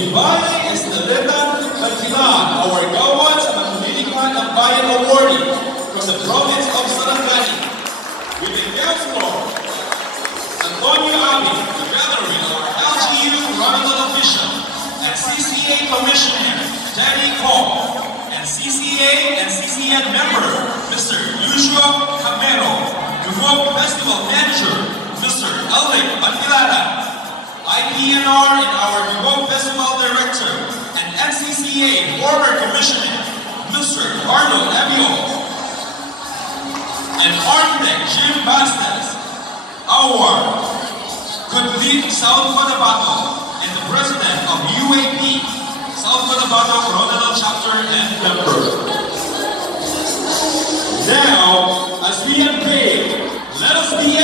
Ibali Esteletan Katilan, our Gawad sa Pagpilikan ng Bayan Awardee from the province of Sarangani. With the Councilor, Antonio Abi, together with our LGU Ramadan official and CCA Commissioner, Danny Kong, and CCA and CCN member, Mr. Yusho Camero, Duhok Festival Manager, Mr. Alvin Bantilada, IPNR and our Duhok Festival Director, and NCCA former Commissioner, Mr. Carlo Evio, and Architect Jim Bastas, our complete South Cotabato, and the President of UAP, South Cotabato Coronado Chapter and Member. Now, as we unveil, let us be